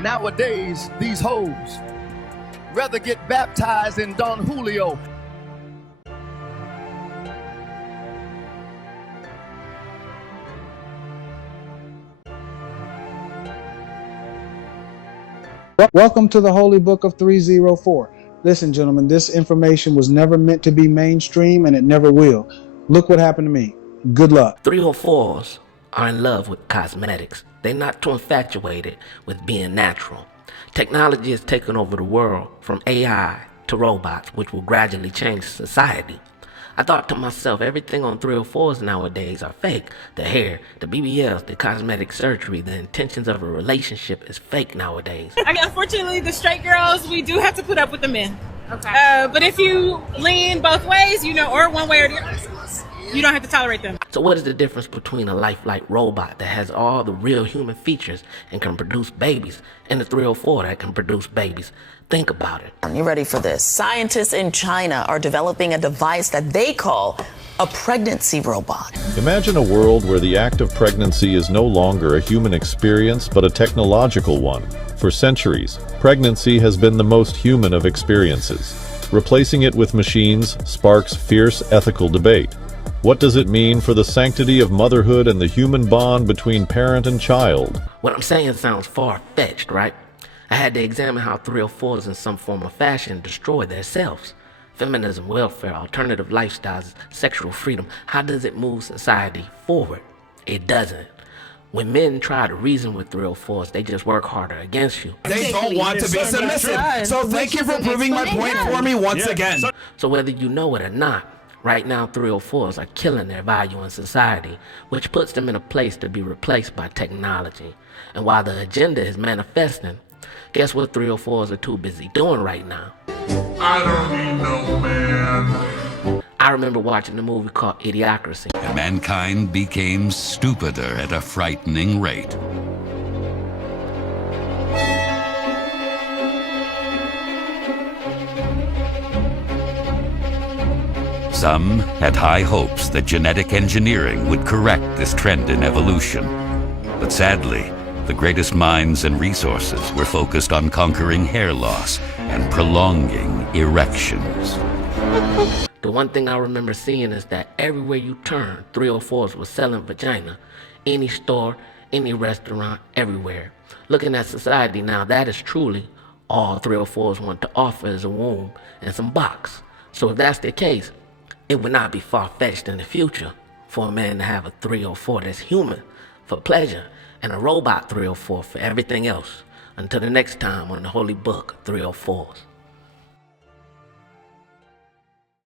Nowadays, these hoes rather get baptized in Don Julio. Welcome to the Holy Book of 304. Listen, gentlemen, this information was never meant to be mainstream, and it never will. Look what happened to me. Good luck. 304s are in love with cosmetics. They're not too infatuated with being natural. Technology has taken over the world, from AI to robots, which will gradually change society. I thought to myself, everything on 304s nowadays are fake. The hair, the BBLs, the cosmetic surgery, the intentions of a relationship is fake nowadays. Unfortunately, the straight girls, we do have to put up with the men. Okay. But if you lean both ways, or one way or the other, you don't have to tolerate them. So what is the difference between a lifelike robot that has all the real human features and can produce babies and the 304 that can produce babies? Think about it. You ready for this? Scientists in China are developing a device that they call a pregnancy robot. Imagine a world where the act of pregnancy is no longer a human experience but a technological one. For centuries, pregnancy has been the most human of experiences. Replacing it with machines sparks fierce ethical debate. What does it mean for the sanctity of motherhood and the human bond between parent and child? What I'm saying sounds far-fetched, right? I had to examine how 304s in some form or fashion destroy themselves. Feminism, welfare, alternative lifestyles, sexual freedom. How does it move society forward? It doesn't. When men try to reason with 304s, they just work harder against you. They don't want to be submissive. So thank you for proving my point for me once again. So whether you know it or not, right now 304s are killing their value in society, which puts them in a place to be replaced by technology. And while the agenda is manifesting, guess what 304s are too busy doing right now? I don't even know, man. I remember watching a movie called Idiocracy. And mankind became stupider at a frightening rate. Some had high hopes that genetic engineering would correct this trend in evolution. But sadly, the greatest minds and resources were focused on conquering hair loss and prolonging erections. The one thing I remember seeing is that everywhere you turn, 304s were selling vagina. Any store, any restaurant, everywhere. Looking at society now, that is truly all 304s want to offer is a womb and some box. So if that's the case, it would not be far-fetched in the future for a man to have a 304 that's human for pleasure and a robot 304 for everything else. Until the next time on the Holy Book 304s.